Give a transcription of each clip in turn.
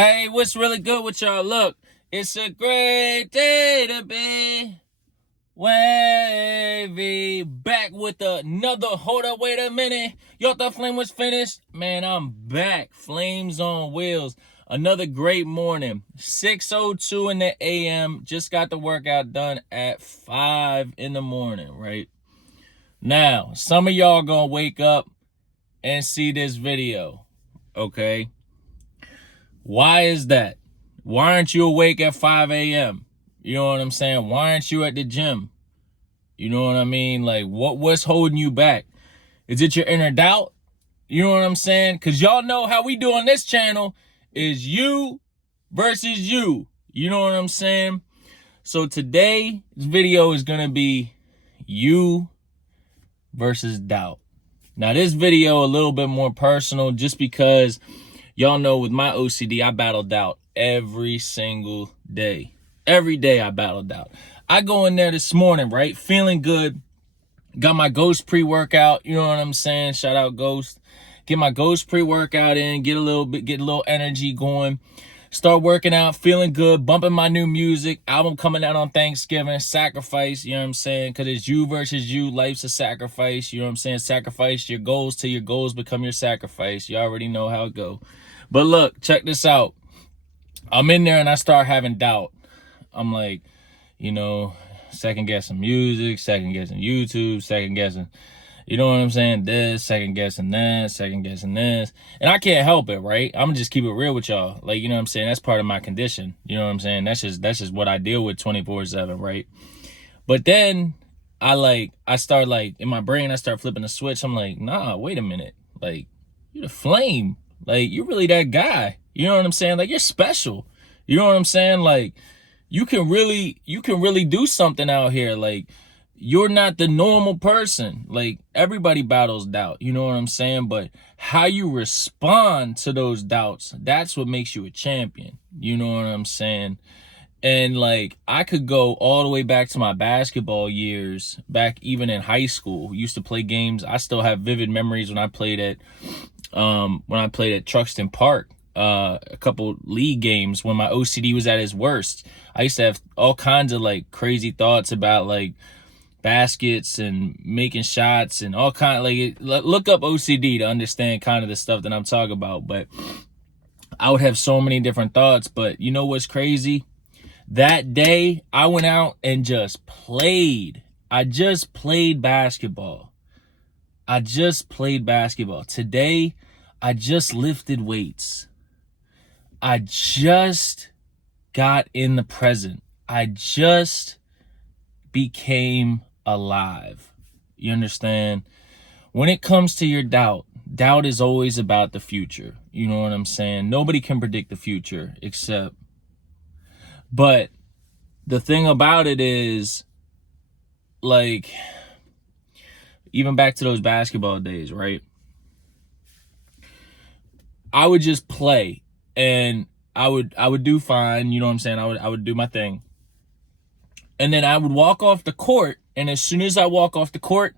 Hey, what's really good with y'all? Look, it's a great day to be wavy. Back with another. Hold up, wait a minute. You thought the flame was finished? Man, I'm back. Flames on wheels. Another great morning. 6:02 in the a.m. Just got the workout done at 5 in the morning, right? Now, some of y'all gonna wake up and see this video, okay? Why is that? Why aren't you awake at 5 a.m.? You know what I'm saying? Why aren't you at the gym? You know what I mean? Like, what's holding you back? Is it your inner doubt? You know what I'm saying? Because y'all know how we do on this channel is you versus you. You know what I'm saying? So today's video is going to be you versus doubt. Now, this video a little bit more personal just because y'all know with my OCD, I battle doubt every single day. Every day I battle doubt. I go in there this morning, right? Feeling good. Got my Ghost pre-workout. You know what I'm saying? Shout out Ghost. Get my Ghost pre-workout in. Get a little energy going. Start working out, feeling good, bumping my new music. Album coming out on Thanksgiving. Sacrifice, you know what I'm saying? Because it's you versus you. Life's a sacrifice. You know what I'm saying? Sacrifice your goals till your goals become your sacrifice. You already know how it go. But look, check this out. I'm in there and I start having doubt. I'm like, second guessing music, second guessing YouTube, second guessing, you know what I'm saying? This, second guessing that, second guessing this. And I can't help it, right? I'm gonna just keep it real with y'all. Like, you know what I'm saying? That's part of my condition. You know what I'm saying? That's just what I deal with 24/7, right? But then I start in my brain, I start flipping the switch. I'm like, nah, wait a minute. Like, you're the flame. Like, you're really that guy. You know what I'm saying? Like, you're special. You know what I'm saying? Like, you can really do something out here. Like, you're not the normal person. Like, everybody battles doubt. You know what I'm saying? But how you respond to those doubts, that's what makes you a champion. You know what I'm saying? And like, I could go all the way back to my basketball years, back even in high school. Used to play games. I still have vivid memories when I played at Truxton Park, a couple league games when my OCD was at its worst. I used to have all kinds of like crazy thoughts about like baskets and making shots and all kind of look up OCD to understand kind of the stuff that I'm talking about. But I would have so many different thoughts. But you know what's crazy? That day I went out and just played. I just played basketball. Today, I just lifted weights. I just got in the present. I just became alive. You understand? When it comes to your doubt is always about the future. You know what I'm saying? Nobody can predict the future but the thing about it is, like, even back to those basketball days, right? I would just play and I would do fine, you know what I'm saying? I would do my thing. And then I would walk off the court, and as soon as I walk off the court,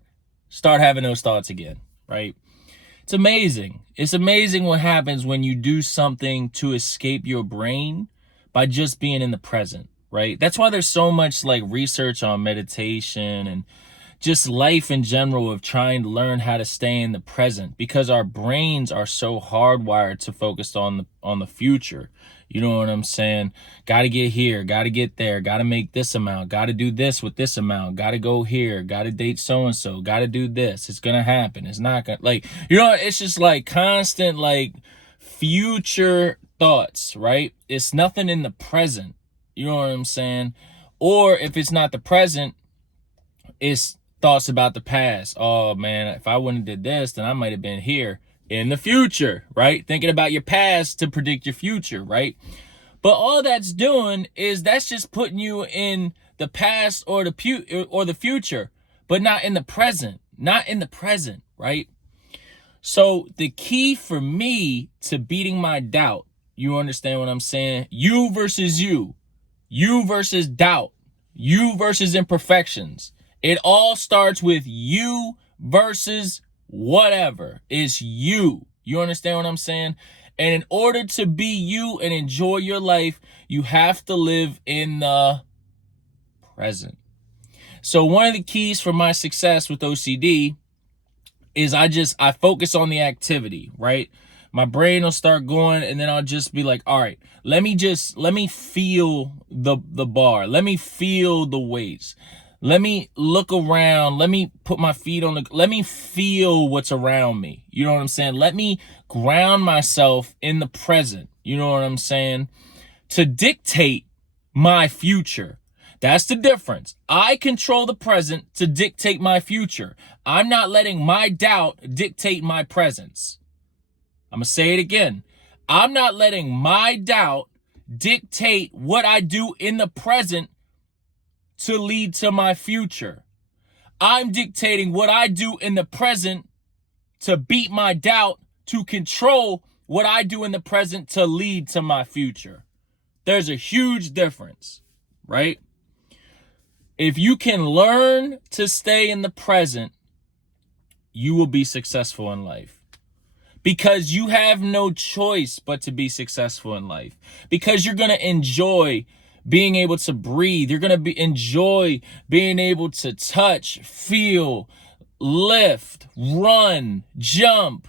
start having those thoughts again, right? It's amazing. It's amazing what happens when you do something to escape your brain by just being in the present, right? That's why there's so much like research on meditation and just life in general of trying to learn how to stay in the present, because our brains are so hardwired to focus on the future. You know what I'm saying? Got to get here, got to get there, got to make this amount, got to do this with this amount, got to go here, got to date so-and-so, got to do this. It's going to happen. It's not going to, like, it's just like constant, like, future thoughts, right? It's nothing in the present. You know what I'm saying? Or if it's not the present, it's thoughts about the past. Oh man, if I wouldn't have did this, then I might have been here in the future, right? Thinking about your past to predict your future, right? But all that's doing is that's just putting you in the past or the future, but not in the present, right? So the key for me to beating my doubt, you understand what I'm saying? You versus you versus doubt, you versus imperfections. It all starts with you versus whatever. It's you. You understand what I'm saying? And in order to be you and enjoy your life, you have to live in the present. So one of the keys for my success with OCD is I focus on the activity, right? My brain will start going, and then I'll just be like, all right, let me feel the bar. Let me feel the weights. Let me look around. Let me put my feet on let me feel what's around me. You know what I'm saying? Let me ground myself in the present. You know what I'm saying? To dictate my future. That's the difference. I control the present to dictate my future. I'm not letting my doubt dictate my presence. I'm going to say it again. I'm not letting my doubt dictate what I do in the present to lead to my future. I'm dictating what I do in the present to beat my doubt, to control what I do in the present to lead to my future. There's a huge difference, right? If you can learn to stay in the present, you will be successful in life. Because you have no choice but to be successful in life. Because you're going to enjoy being able to breathe. You're going to enjoy being able to touch, feel, lift, run, jump,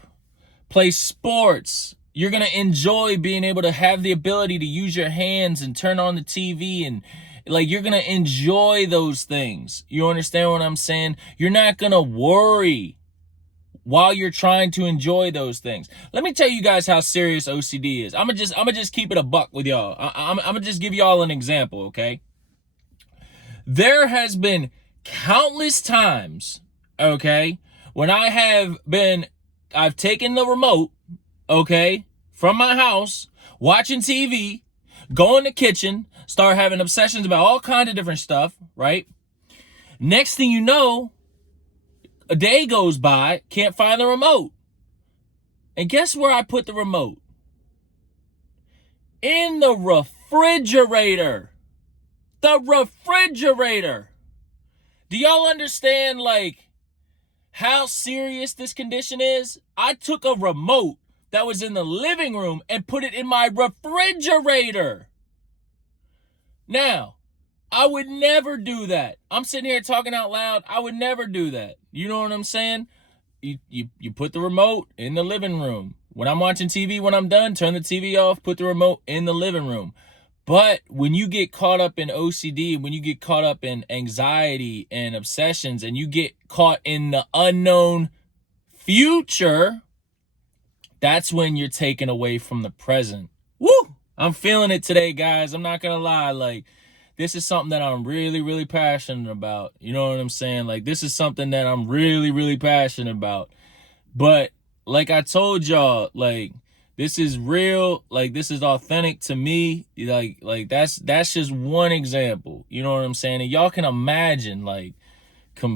play sports. You're going to enjoy being able to have the ability to use your hands and turn on the TV, and like, you're going to enjoy those things. You understand what I'm saying? You're not going to worry while you're trying to enjoy those things. Let me tell you guys how serious OCD is. I'm gonna just keep it a buck with y'all. I'm gonna just give y'all an example, okay? There has been countless times, okay, when I've taken the remote, okay, from my house, watching TV, go in the kitchen, start having obsessions about all kinds of different stuff, right? Next thing you know, a day goes by, can't find the remote. And guess where I put the remote? In the refrigerator. The refrigerator. Do y'all understand, like, how serious this condition is? I took a remote that was in the living room and put it in my refrigerator. Now, I would never do that. I'm sitting here talking out loud. I would never do that. You know what I'm saying? You put the remote in the living room. When I'm watching TV, when I'm done, turn the TV off, put the remote in the living room. But when you get caught up in OCD, when you get caught up in anxiety and obsessions, and you get caught in the unknown future, that's when you're taken away from the present. Woo! I'm feeling it today, guys. I'm not gonna lie. Like, this is something that I'm really, really passionate about. You know what I'm saying? Like, this is something that I'm really, really passionate about. But like I told y'all, like, this is real. Like, this is authentic to me. Like that's just one example. You know what I'm saying? And y'all can imagine, like,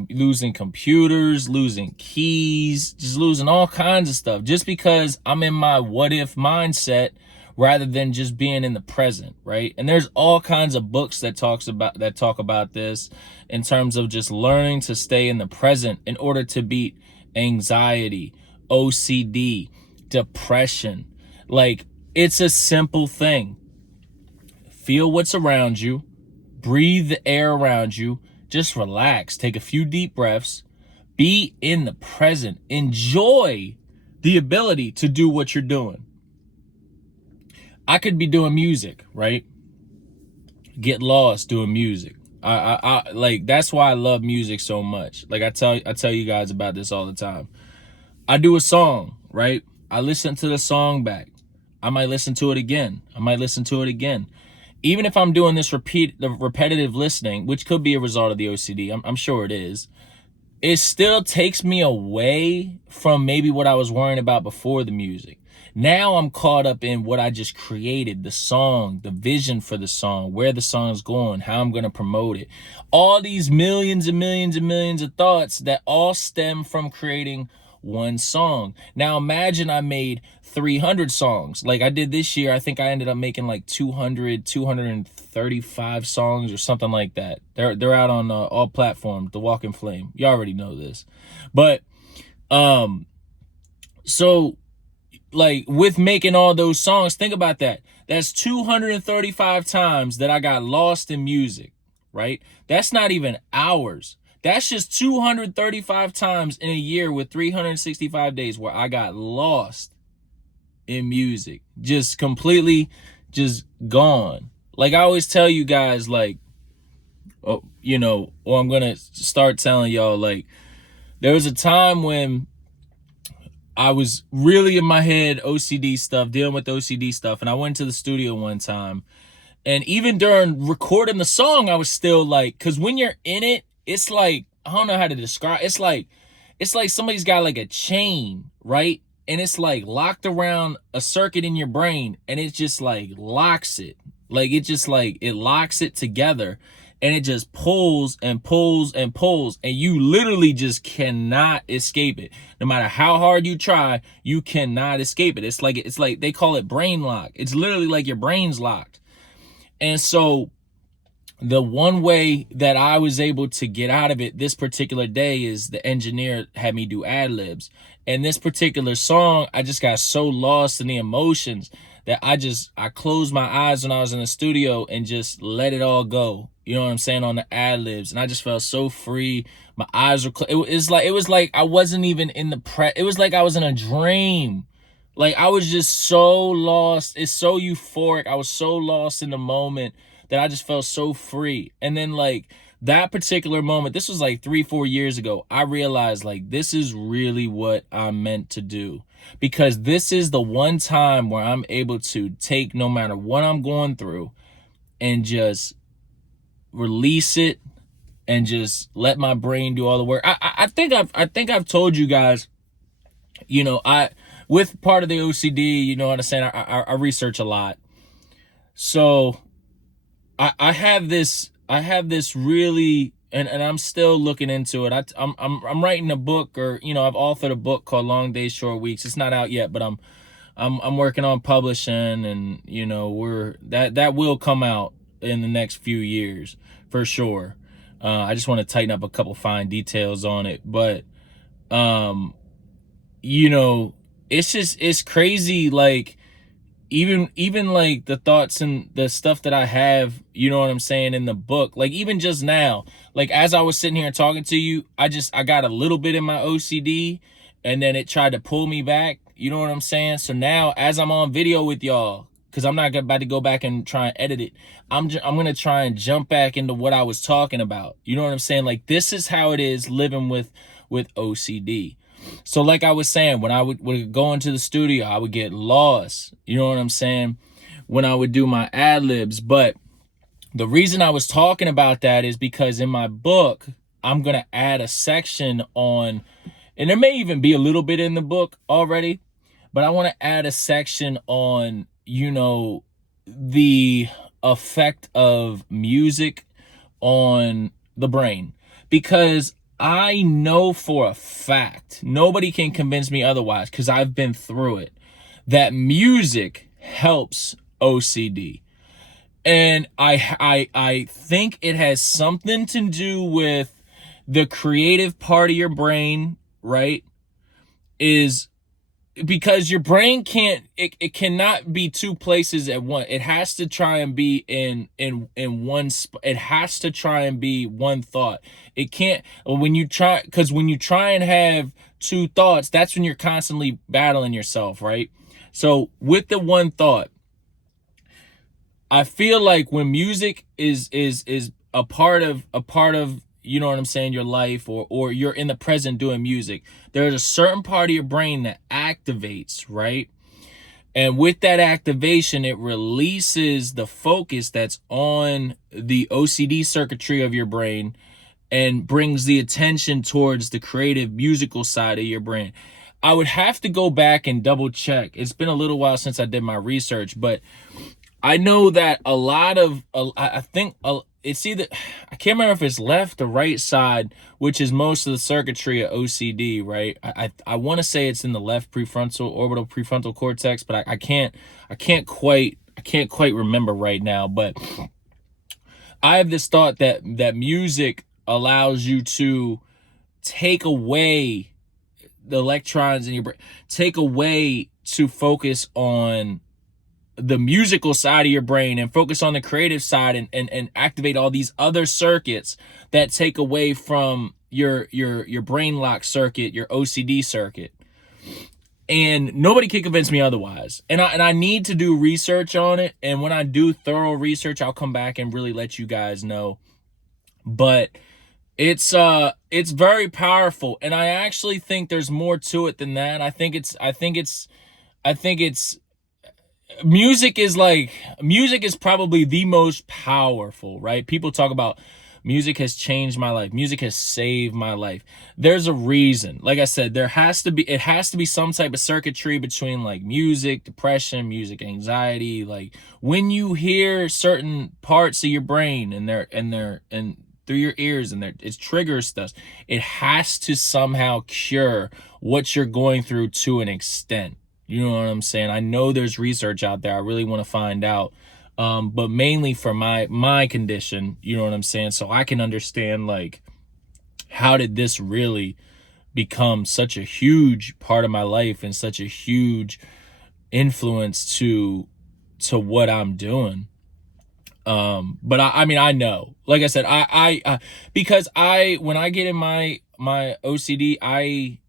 losing computers, losing keys, just losing all kinds of stuff, just because I'm in my what if mindset rather than just being in the present, right? And there's all kinds of books that talk about this in terms of just learning to stay in the present in order to beat anxiety, OCD, depression. Like, it's a simple thing. Feel what's around you, breathe the air around you, just relax, take a few deep breaths, be in the present, enjoy the ability to do what you're doing. I could be doing music, right? Get lost doing music. I like, that's why I love music so much. Like, I tell you guys about this all the time. I do a song, right? I listen to the song back. I might listen to it again. I might listen to it again. Even if I'm doing this repetitive listening, which could be a result of the OCD, I'm sure it is, it still takes me away from maybe what I was worrying about before the music. Now I'm caught up in what I just created, the song, the vision for the song, where the song's going, how I'm going to promote it. All these millions and millions and millions of thoughts that all stem from creating one song. Now imagine I made 300 songs like I did this year. I think I ended up making like 235 songs or something like that. They're out on all platforms, The Walking Flame. You already know this. But so like with making all those songs, think about that. That's 235 times that I got lost in music, right? That's not even hours. That's just 235 times in a year with 365 days where I got lost in music. Just completely just gone. Like I always tell you guys, like, oh, you know, or I'm gonna start telling y'all, like, there was a time when I was really in my head, OCD stuff, dealing with OCD stuff. And I went to the studio one time. And even during recording the song, I was still like, because when you're in it, it's like, I don't know how to describe. It's like somebody's got like a chain, right? And it's like locked around a circuit in your brain, and it just like locks it. Like it just like, it locks it together, and it just pulls and pulls and pulls, and you literally just cannot escape it. No matter how hard you try, you cannot escape it. It's like they call it brain lock. It's literally like your brain's locked. And so the one way that I was able to get out of it this particular day is the engineer had me do ad libs. And this particular song, I just got so lost in the emotions that I closed my eyes when I was in the studio and just let it all go. You know what I'm saying? On the ad libs. And I just felt so free. My eyes were it was like I wasn't even in the it was like I was in a dream. Like I was just so lost. It's so euphoric. I was so lost in the moment that I just felt so free. And then like that particular moment, this was like 3-4 years ago, I realized like this is really what I'm meant to do. Because this is the one time where I'm able to take no matter what I'm going through and just release it and just let my brain do all the work. I think I've told you guys, you know, with part of the OCD, you know what I'm saying, I research a lot. So I have this really, and I'm still looking into it. I'm writing a book, or you know, I've authored a book called Long Days Short Weeks. It's not out yet, but I'm working on publishing, and you know, that will come out in the next few years for sure. I just want to tighten up a couple fine details on it, but you know, it's crazy. Like even like the thoughts and the stuff that I have, you know what I'm saying, in the book, like even just now, like as I was sitting here talking to you, I got a little bit in my OCD, and then it tried to pull me back, you know what I'm saying? So now as I'm on video with y'all, because I'm not about to go back and try and edit it, I'm gonna try and jump back into what I was talking about, you know what I'm saying? Like this is how it is living with OCD. So like I was saying, when I would go into the studio, I would get lost. You know what I'm saying? When I would do my ad libs. But the reason I was talking about that is because in my book, I'm going to add a section on, and there may even be a little bit in the book already, but I want to add a section on, you know, the effect of music on the brain. Because I know for a fact, nobody can convince me otherwise, because I've been through it, that music helps OCD. And I think it has something to do with the creative part of your brain, right? Is because your brain it cannot be two places at once. It has to try and be in one it has to try and be one thought. It can't, when you try and have two thoughts, that's when you're constantly battling yourself, right? So with the one thought, I feel like when music is a part of you know what I'm saying, your life, or you're in the present doing music, there's a certain part of your brain that activates, right? And with that activation, it releases the focus that's on the OCD circuitry of your brain and brings the attention towards the creative musical side of your brain. I would have to go back and double check. It's been a little while since I did my research, but I know that a lot of, I think it's either, I can't remember if it's left or right side, which is most of the circuitry of OCD, right? I want to say it's in the left orbital prefrontal cortex, but I can't quite remember right now. But I have this thought that music allows you to take away the electrons in your brain, take away to focus on the musical side of your brain and focus on the creative side and activate all these other circuits that take away from your brain lock circuit, your OCD circuit. And nobody can convince me otherwise. And I need to do research on it. And when I do thorough research, I'll come back and really let you guys know. But it's very powerful. And I actually think there's more to it than that. I think it's music is probably the most powerful, right? People talk about music has changed my life. Music has saved my life. There's a reason. Like I said, it has to be some type of circuitry between like music, depression, music, anxiety. Like when you hear certain parts of your brain and through your ears and it triggers stuff, it has to somehow cure what you're going through to an extent. You know what I'm saying? I know there's research out there. I really want to find out. But mainly for my condition, you know what I'm saying? So I can understand, like, how did this really become such a huge part of my life and such a huge influence to what I'm doing. But I mean, I know, like I said, I because when I get in my OCD, I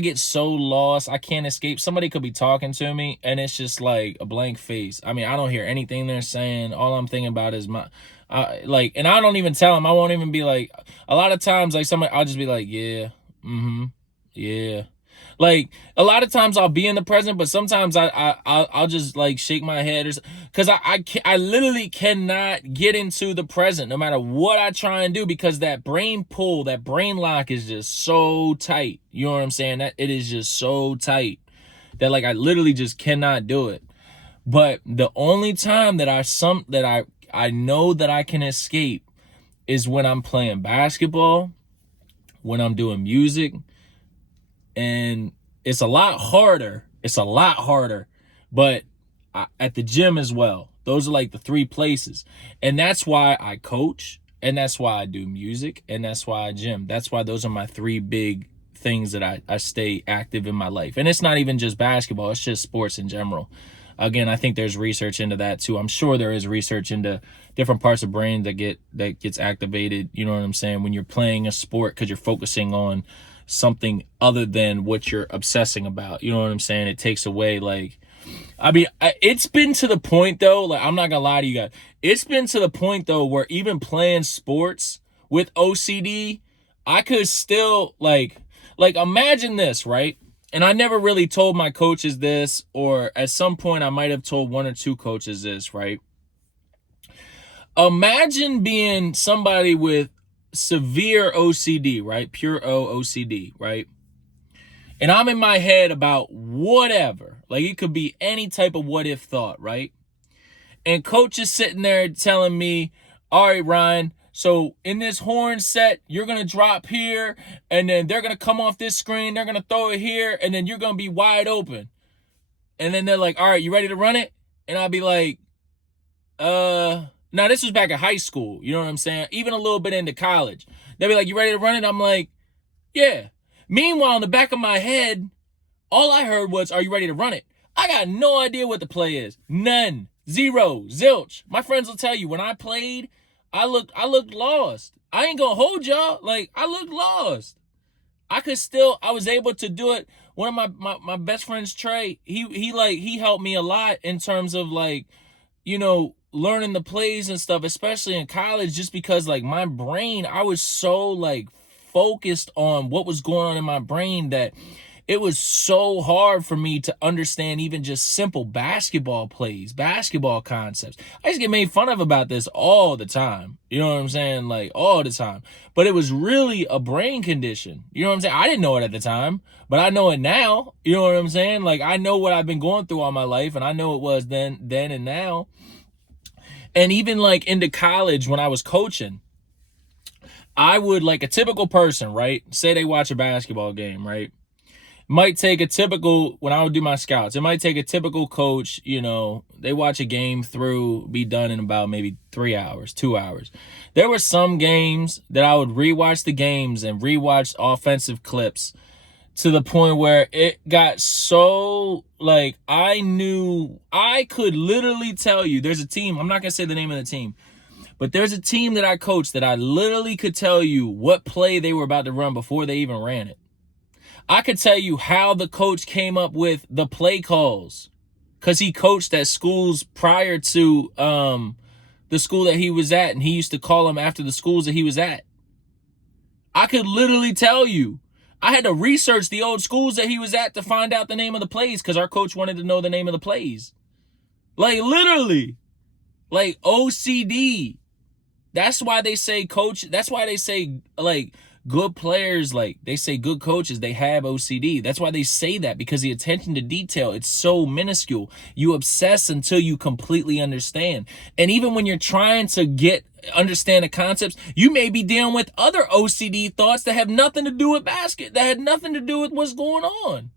get so lost. I can't escape. Somebody could be talking to me and it's just like a blank face. I mean, I don't hear anything they're saying. All I'm thinking about is and I don't even tell them. I won't even be like, a lot of times, like I'll just be like, yeah, yeah. Like a lot of times I'll be in the present, but sometimes I'll just like shake my head because I literally cannot get into the present no matter what I try and do, because that brain pull, that brain lock is just so tight. You know what I'm saying? That it is just so tight that like I literally just cannot do it. But the only time that I know that I can escape is when I'm playing basketball, when I'm doing music. And it's a lot harder, but at the gym as well. Those are like the three places. And that's why I coach, and that's why I do music, and that's why I gym. That's why those are my three big things that I stay active in my life. And it's not even just basketball, it's just sports in general. Again, I think there's research into that too. I'm sure there is research into different parts of brain that gets activated, you know what I'm saying, when you're playing a sport, because you're focusing on something other than what you're obsessing about. You know what I'm saying? It takes away, like, I mean, it's been to the point though, like, I'm not gonna lie to you guys, it's been to the point though where even playing sports with OCD, I could still like imagine this, right? And I never really told my coaches this, or at some point I might have told one or two coaches this, right? Imagine being somebody with severe OCD, right? Pure OCD, right? And I'm in my head about whatever. Like it could be any type of what if thought, right? And coach is sitting there telling me, all right, Ryan, so in this horn set, you're going to drop here, and then they're going to come off this screen, they're going to throw it here, and then you're going to be wide open. And then they're like, all right, you ready to run it? And I'll be like, now, this was back in high school, you know what I'm saying? Even a little bit into college. They'll be like, you ready to run it? I'm like, yeah. Meanwhile, in the back of my head, all I heard was, are you ready to run it? I got no idea what the play is. None. Zero. Zilch. My friends will tell you, when I played, I looked lost. I ain't gonna hold y'all. Like, I looked lost. I was able to do it. One of my best friends, Trey, he helped me a lot in terms of, like, you know, learning the plays and stuff, especially in college, just because like my brain, I was so like focused on what was going on in my brain that it was so hard for me to understand even just simple basketball plays, basketball concepts. I used to get made fun of about this all the time. You know what I'm saying? Like all the time. But it was really a brain condition. You know what I'm saying? I didn't know it at the time, but I know it now. You know what I'm saying? Like I know what I've been going through all my life, and I know it was then and now. And even like into college when I was coaching, I would, like a typical person, right? Say they watch a basketball game, right? Might take a typical, when I would do my scouts, it might take a typical coach, you know, they watch a game through, be done in about maybe 3 hours, 2 hours. There were some games that I would rewatch the games and rewatch offensive clips to the point where it got so, like, I could literally tell you, there's a team, I'm not going to say the name of the team, but there's a team that I coached that I literally could tell you what play they were about to run before they even ran it. I could tell you how the coach came up with the play calls, because he coached at schools prior to the school that he was at, and he used to call them after the schools that he was at. I could literally tell you. I had to research the old schools that he was at to find out the name of the plays, because our coach wanted to know the name of the plays. Like, literally. Like, OCD. That's why they say coach. That's why they say, like, good players, like, they say good coaches, they have OCD. That's why they say that, because the attention to detail, it's so minuscule. You obsess until you completely understand. And even when you're trying to understand the concepts, you may be dealing with other OCD thoughts that have nothing to do with that had nothing to do with what's going on.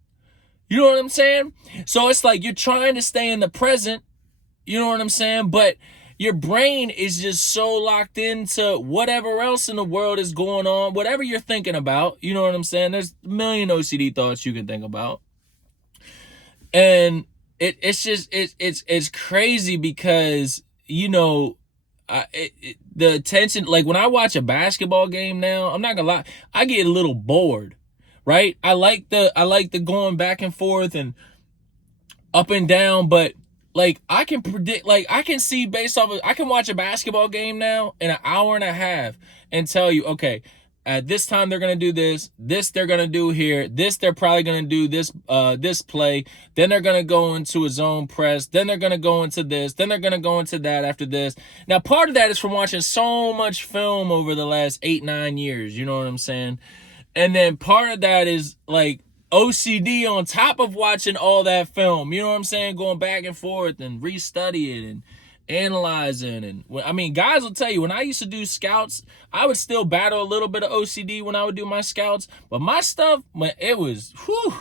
You know what I'm saying? So it's like you're trying to stay in the present, you know what I'm saying? But your brain is just so locked into whatever else in the world is going on, whatever you're thinking about, you know what I'm saying? There's a million OCD thoughts you can think about. And it's crazy because, you know, the attention, like when I watch a basketball game now, I'm not gonna lie, I get a little bored, right? I like the going back and forth and up and down, but like I can predict, like I can see based off of, I can watch a basketball game now in an hour and a half and tell you, okay, at this time they're going to do this they're going to do here, this they're probably going to do this play, then they're going to go into a zone press, then they're going to go into this, then they're going to go into that after this. Now, part of that is from watching so much film over the last 8-9 years, you know what I'm saying? And then part of that is like OCD on top of watching all that film, you know what I'm saying? Going back and forth and restudy it and analyzing. And I mean, guys will tell you, when I used to do scouts, I would still battle a little bit of OCD when I would do my scouts, but my stuff, it was, whew,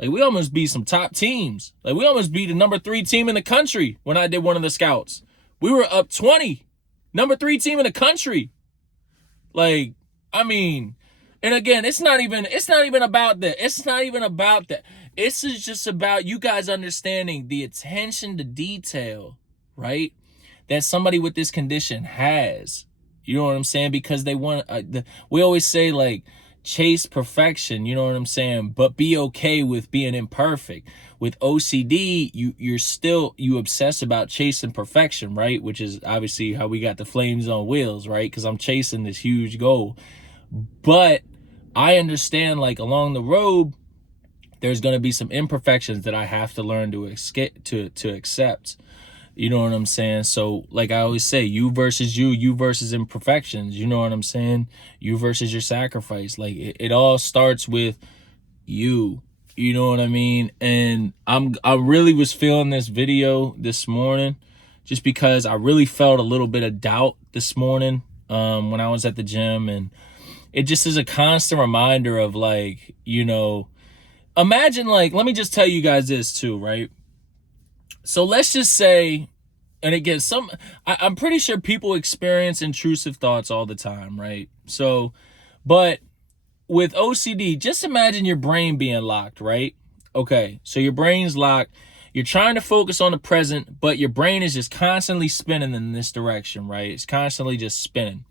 like we almost beat some top teams. Like we almost beat the number 3 team in the country when I did one of the scouts. We were up 20, number 3 team in the country. Like, I mean, and again, it's not even about that. It's not even about that. It's just about you guys understanding the attention to detail, right? That somebody with this condition has. You know what I'm saying? Because they want, we always say like, chase perfection, you know what I'm saying? But be okay with being imperfect. With OCD, you obsess about chasing perfection, right? Which is obviously how we got the Flames on Wheels, right? Because I'm chasing this huge goal. But I understand, like, along the road, there's going to be some imperfections that I have to learn to accept. You know what I'm saying? So, like I always say, you versus you versus imperfections. You know what I'm saying? You versus your sacrifice. Like, it all starts with you. You know what I mean? And I really was feeling this video this morning just because I really felt a little bit of doubt this morning when I was at the gym. And it just is a constant reminder of, like, you know, imagine, like, let me just tell you guys this too, right? So let's just say, and again, I'm pretty sure people experience intrusive thoughts all the time, right? So, but with OCD, just imagine your brain being locked, right? Okay, so your brain's locked. You're trying to focus on the present, but your brain is just constantly spinning in this direction, right? It's constantly just spinning.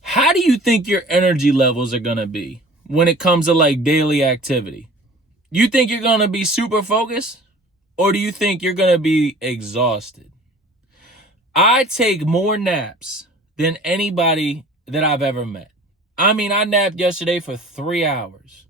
How do you think your energy levels are going to be when it comes to like daily activity? You think you're going to be super focused? Or do you think you're going to be exhausted? I take more naps than anybody that I've ever met. I mean, I napped yesterday for 3 hours.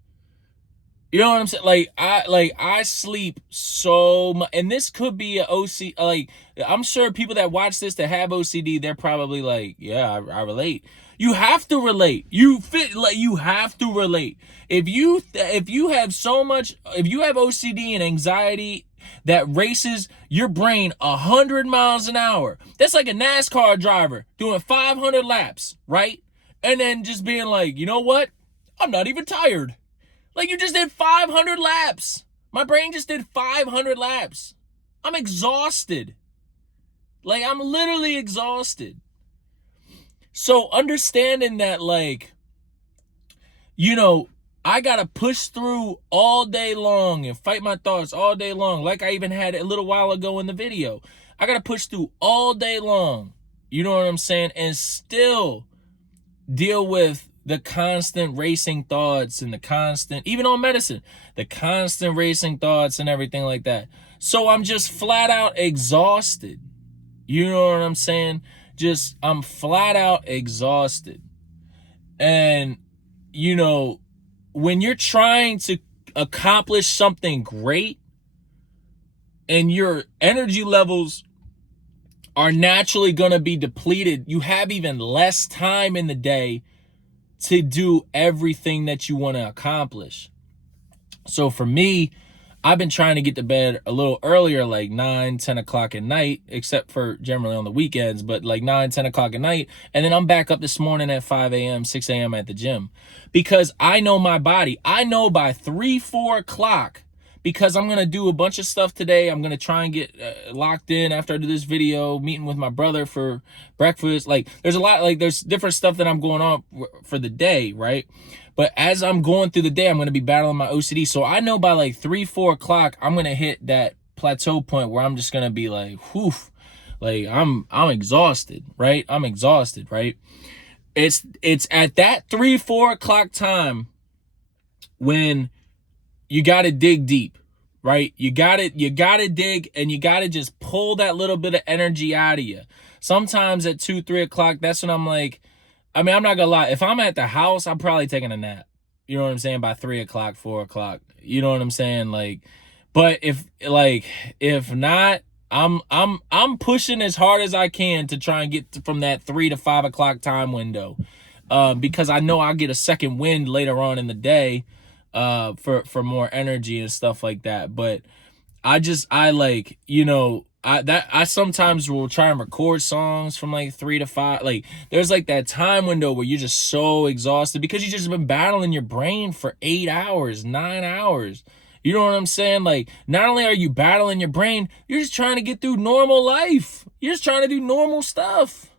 You know what I'm saying? I sleep so much. And this could be an OCD. Like, I'm sure people that watch this that have OCD, they're probably like, yeah, I relate. You have to relate. You have to relate. If you have OCD and anxiety that races your brain 100 miles an hour, that's like a NASCAR driver doing 500 laps, right? And then just being like, you know what? I'm not even tired. Like, you just did 500 laps. My brain just did 500 laps. I'm exhausted. Like, I'm literally exhausted. So understanding that, like, you know, I gotta push through all day long and fight my thoughts all day long, like I even had a little while ago in the video. I gotta push through all day long, you know what I'm saying, and still deal with the constant racing thoughts and the constant, even on medicine, the constant racing thoughts and everything like that. So I'm just flat out exhausted. You know what I'm saying? I'm flat out exhausted. And, you know, when you're trying to accomplish something great and your energy levels are naturally going to be depleted, you have even less time in the day to do everything that you want to accomplish. So for me, I've been trying to get to bed a little earlier, like 9, 10 o'clock at night, except for generally on the weekends, but like 9, 10 o'clock at night. And then I'm back up this morning at 5 a.m., 6 a.m. at the gym, because I know my body. I know by 3, 4 o'clock, because I'm going to do a bunch of stuff today. I'm going to try and get locked in after I do this video, meeting with my brother for breakfast. Like there's a lot, like there's different stuff that I'm going on for the day, right? But as I'm going through the day, I'm going to be battling my OCD. So I know by like 3, 4 o'clock, I'm going to hit that plateau point where I'm just going to be like, whew, like I'm exhausted, right? I'm exhausted, right? It's at that 3, 4 o'clock time when you got to dig deep, right? You got to dig, and you got to just pull that little bit of energy out of you. Sometimes at 2, 3 o'clock, that's when I'm like, I mean, I'm not gonna lie. If I'm at the house, I'm probably taking a nap. You know what I'm saying? By 3 o'clock, 4 o'clock. You know what I'm saying? Like, but if not, I'm pushing as hard as I can to try and get from that 3 to 5 o'clock time window, because I know I'll get a second wind later on in the day, for more energy and stuff like that. But I like, you know, I sometimes will try and record songs from like 3 to 5. Like there's like that time window where you're just so exhausted because you just been battling your brain for 8 hours, 9 hours. You know what I'm saying? Like not only are you battling your brain, you're just trying to get through normal life. You're just trying to do normal stuff.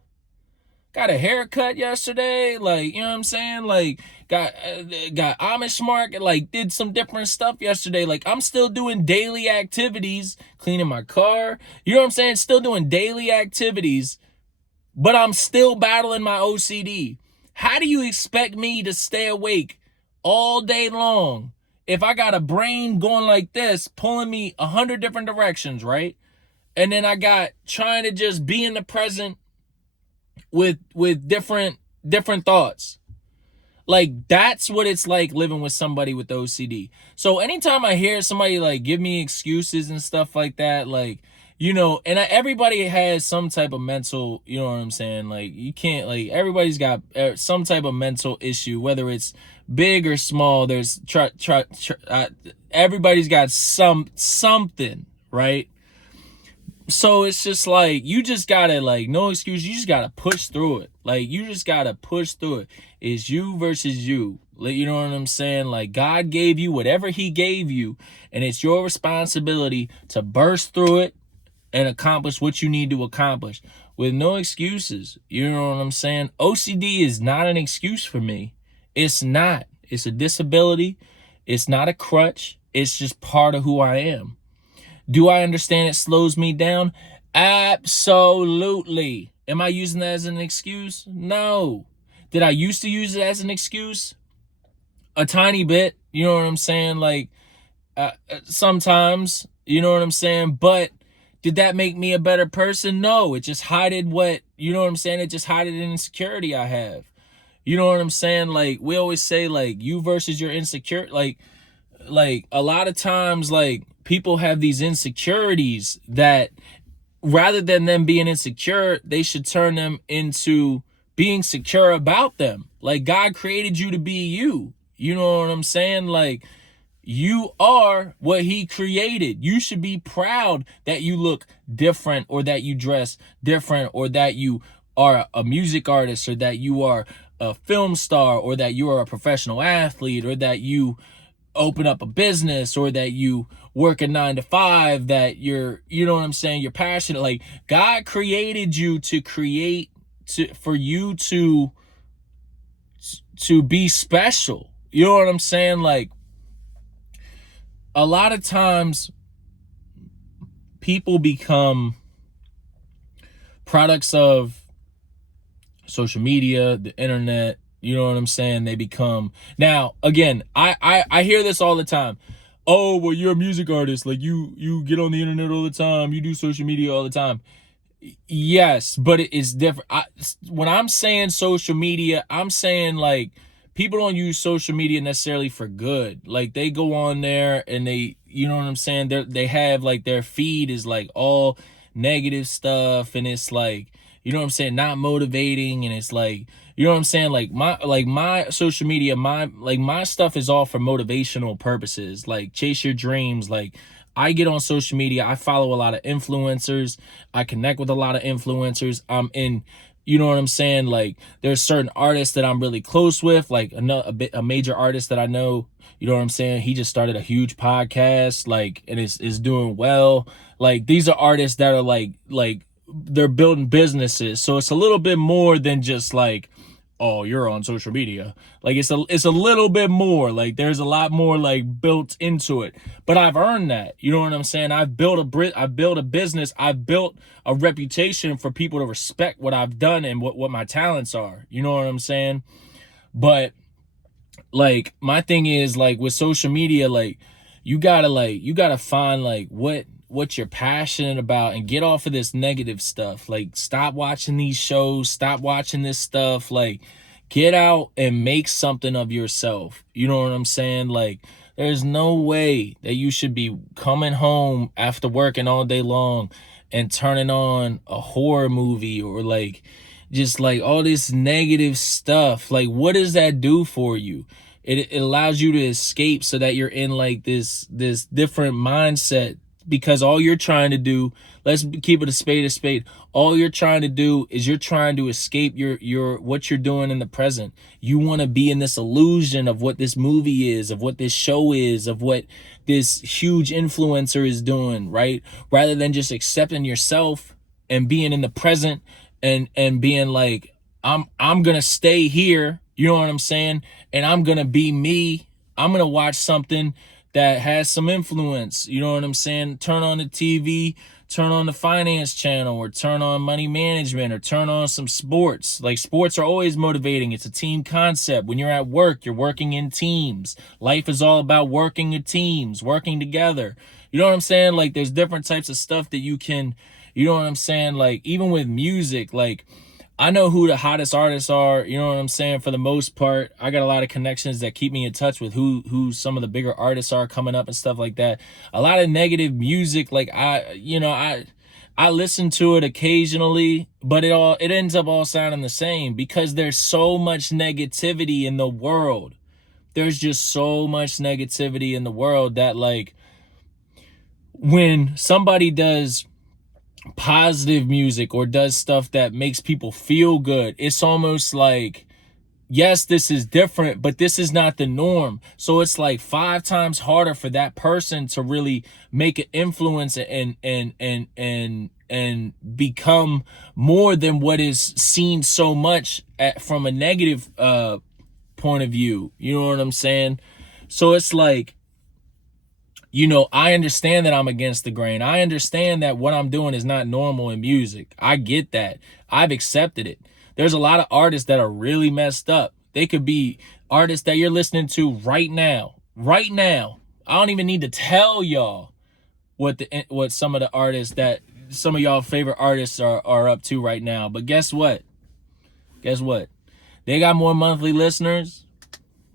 Got a haircut yesterday, like, you know what I'm saying? Like, got Amish Mark, like, did some different stuff yesterday. Like, I'm still doing daily activities, cleaning my car. You know what I'm saying? Still doing daily activities, but I'm still battling my OCD. How do you expect me to stay awake all day long if I got a brain going like this, pulling me 100 different directions, right? And then I got trying to just be in the present with different thoughts. Like that's what it's like living with somebody with OCD. So anytime I hear somebody like give me excuses and stuff like that, like, you know, and everybody has some type of mental, you know what I'm saying? Like you can't, like everybody's got some type of mental issue, whether it's big or small. There's everybody's got something, right? So it's just like, you just gotta, like, no excuse, you just gotta push through it. Like, you just gotta push through it. It's you versus you. Like, you know what I'm saying? Like, God gave you whatever he gave you, and it's your responsibility to burst through it and accomplish what you need to accomplish with no excuses. You know what I'm saying? OCD is not an excuse for me. It's not. It's a disability. It's not a crutch. It's just part of who I am. Do I understand it slows me down? Absolutely. Am I using that as an excuse? No. Did I used to use it as an excuse? A tiny bit. You know what I'm saying? Like, sometimes, you know what I'm saying? But did that make me a better person? No. It just hided what, you know what I'm saying? It just hided an insecurity I have. You know what I'm saying? Like, we always say, like, you versus your insecure. Like a lot of times, like, people have these insecurities that rather than them being insecure, they should turn them into being secure about them. Like, God created you to be you. You know what I'm saying? Like, you are what he created. You should be proud that you look different, or that you dress different, or that you are a music artist, or that you are a film star, or that you are a professional athlete, or that you open up a business, or that you work a 9 to 5, that you're, you know what I'm saying, you're passionate. Like, God created you to create, for you to be special. You know what I'm saying? Like, a lot of times people become products of social media, the internet. You know what I'm saying? They become, now again, I hear this all the time. Oh, well, you're a music artist, like you get on the internet all the time, you do social media all the time. Yes, but it's different. When I'm saying social media, I'm saying like people don't use social media necessarily for good. Like they go on there and they, you know what I'm saying? They have like their feed is like all negative stuff, and it's like, you know what I'm saying, not motivating, and it's like, you know what I'm saying, like my social media, my stuff is all for motivational purposes, like chase your dreams. Like I get on social media, I follow a lot of influencers, I connect with a lot of influencers. I'm in, you know what I'm saying? Like there's certain artists that I'm really close with, like a major artist that I know, you know what I'm saying? He just started a huge podcast, like, and is doing well. Like these are artists that are like they're building businesses. So it's a little bit more than just like, oh, you're on social media. Like it's a little bit more. Like there's a lot more like built into it. But I've earned that. You know what I'm saying? I've built a business. I've built a reputation for people to respect what I've done and what my talents are. You know what I'm saying? But like my thing is like with social media, like you gotta find like what you're passionate about and get off of this negative stuff. Like stop watching these shows, stop watching this stuff. Like get out and make something of yourself. You know what I'm saying? Like there's no way that you should be coming home after working all day long and turning on a horror movie or like just like all this negative stuff. Like what does that do for you? It allows you to escape so that you're in like this different mindset, because all you're trying to do, let's keep it a spade, all you're trying to do is you're trying to escape your what you're doing in the present. You want to be in this illusion of what this movie is, of what this show is, of what this huge influencer is doing, right? Rather than just accepting yourself and being in the present and being like, I'm gonna stay here, you know what I'm saying, and I'm gonna be me. I'm gonna watch something that has some influence, you know what I'm saying? Turn on the TV, turn on the finance channel, or turn on money management, or turn on some sports. Like sports are always motivating. It's a team concept. When you're at work, you're working in teams. Life is all about working in teams, working together. You know what I'm saying? Like there's different types of stuff that you can, you know what I'm saying? Like even with music, like I know who the hottest artists are, you know what I'm saying, for the most part. I got a lot of connections that keep me in touch with who some of the bigger artists are coming up and stuff like that. A lot of negative music, like I listen to it occasionally, but it ends up all sounding the same because there's so much negativity in the world. There's just so much negativity in the world that like when somebody does positive music or does stuff that makes people feel good, it's almost like, yes, this is different, but this is not the norm. So it's like 5 times harder for that person to really make an influence and become more than what is seen so much from a negative point of view. You know what I'm saying? So it's like, you know, I understand that I'm against the grain. I understand that what I'm doing is not normal in music. I get that. I've accepted it. There's a lot of artists that are really messed up. They could be artists that you're listening to right now. Right now. I don't even need to tell y'all what some of the artists that some of y'all favorite artists are up to right now. But guess what? Guess what? They got more monthly listeners.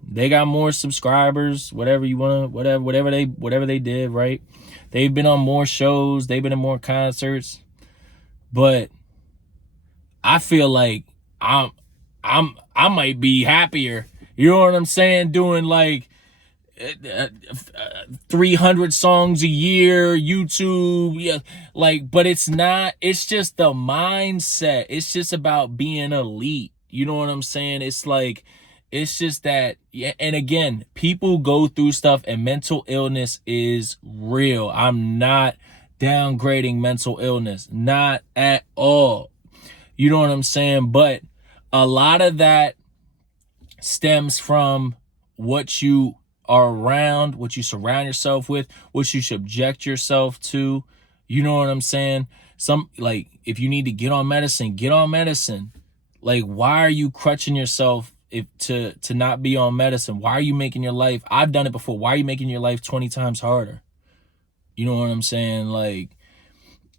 They got more subscribers, whatever you want to, whatever they did, right? They've been on more shows, they've been in more concerts. But I feel like I might be happier. You know what I'm saying? Doing like 300 songs a year, YouTube, yeah, like, but it's not, it's just the mindset. It's just about being elite. You know what I'm saying? It's like, it's just that, yeah. And again, people go through stuff and mental illness is real. I'm not downgrading mental illness, not at all. You know what I'm saying? But a lot of that stems from what you are around, what you surround yourself with, what you subject yourself to. You know what I'm saying? Like, if you need to get on medicine, get on medicine. Like, why are you crutching yourself to not be on medicine? Why are you making your life, I've done it before, why are you making your life 20 times harder? You know what I'm saying? Like,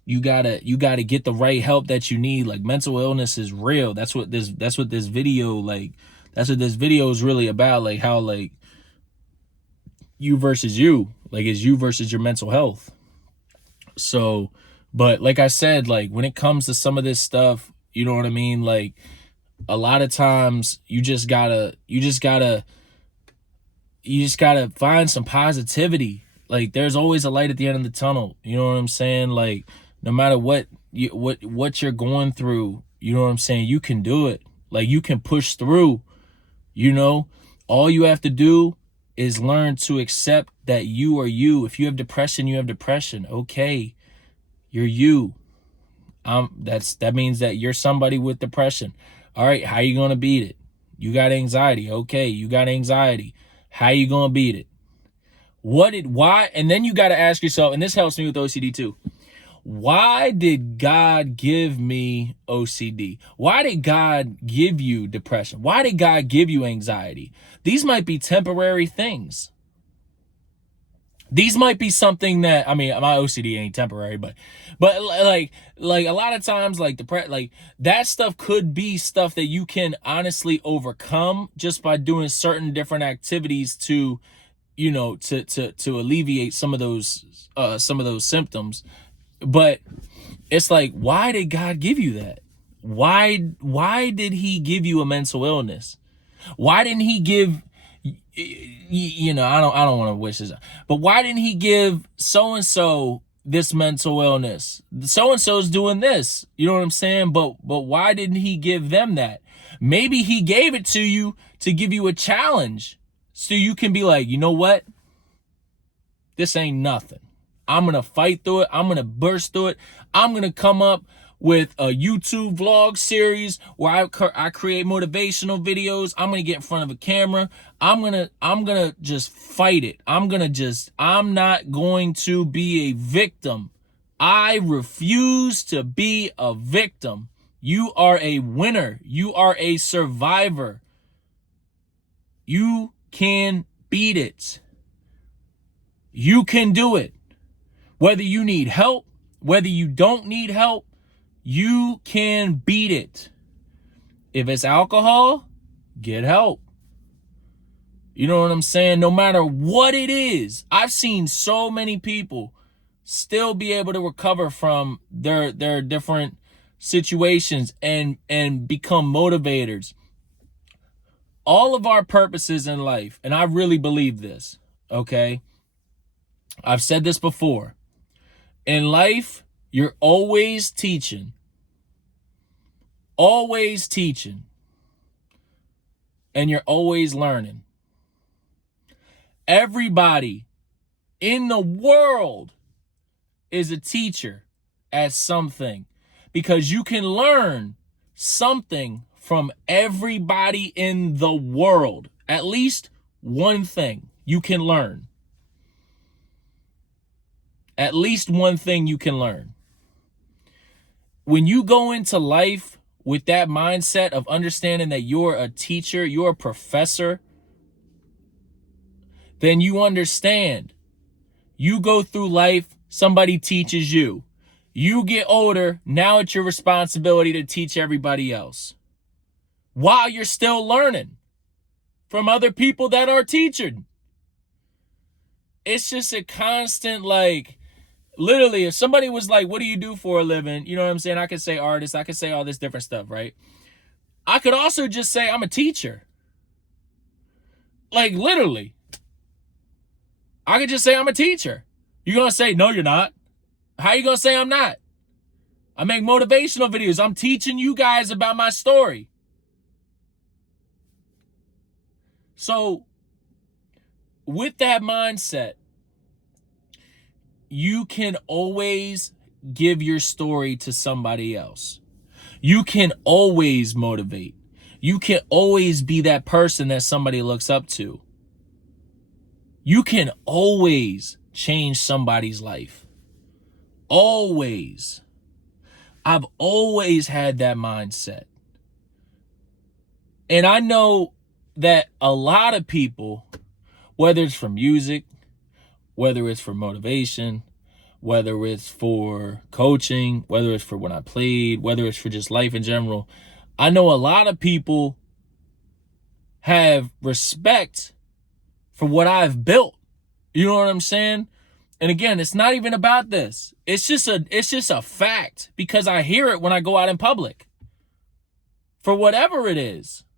you gotta get the right help that you need. Like, mental illness is real. That's what this video, like, that's what this video is really about. Like, how, like, you versus you, like, it's you versus your mental health. So, but like I said, like, when it comes to some of this stuff, you know what I mean? Like, a lot of times you just gotta find some positivity. Like, there's always a light at the end of the tunnel. You know what I'm saying? Like, no matter what you're going through, you know what I'm saying? You can do it. Like, you can push through, you know? All you have to do is learn to accept that you are you. If you have depression, you have depression. Okay, you're you. That means that you're somebody with depression. All right, how you gonna beat it? You got anxiety. Okay, you got anxiety. How you gonna beat it? Why? And then you got to ask yourself, and this helps me with OCD too. Why did God give me OCD? Why did God give you depression? Why did God give you anxiety? These might be temporary things. These might be something that, I mean, my OCD ain't temporary, but like a lot of times, like, like, that stuff could be stuff that you can honestly overcome just by doing certain different activities to, you know, to alleviate some of those symptoms. But it's like, why did God give you that? Why did he give you a mental illness? Why didn't he give, you know, I don't want to wish this, but why didn't he give so-and-so this mental illness? So-and-so's doing this, you know what I'm saying? But why didn't he give them that? Maybe he gave it to you to give you a challenge so you can be like, you know what? This ain't nothing. I'm going to fight through it. I'm going to burst through it. I'm going to come up with a YouTube vlog series where I create motivational videos. I'm going to get in front of a camera. I'm going to just fight it. I'm not going to be a victim. I refuse to be a victim. You are a winner. You are a survivor. You can beat it. You can do it. Whether you need help, whether you don't need help, you can beat it. If it's alcohol, get help. You know what I'm saying? No matter what it is, I've seen so many people still be able to recover from their different situations and become motivators. All of our purposes in life, and I really believe this, okay? I've said this before. In life, you're always teaching. Always teaching. And you're always learning. Everybody in the world is a teacher at something, because you can learn something from everybody in the world. At least one thing you can learn. At least one thing you can learn. When you go into life with that mindset of understanding that you're a teacher, you're a professor, then you understand. You go through life, somebody teaches you. You get older, now it's your responsibility to teach everybody else. While you're still learning from other people that are teaching. It's just a constant, like, literally, if somebody was like, what do you do for a living? You know what I'm saying? I could say artist. I could say all this different stuff, right? I could also just say I'm a teacher. Like, literally. I could just say I'm a teacher. You're going to say, no, you're not. How are you going to say I'm not? I make motivational videos. I'm teaching you guys about my story. So, with that mindset, you can always give your story to somebody else. You can always motivate. You can always be that person that somebody looks up to. You can always change somebody's life. Always. I've always had that mindset. And I know that a lot of people, whether it's for music, whether it's for motivation, whether it's for coaching, whether it's for when I played, whether it's for just life in general, I know a lot of people have respect for what I've built. You know what I'm saying? And again, it's not even about this. It's just a fact because I hear it when I go out in public. For whatever it is.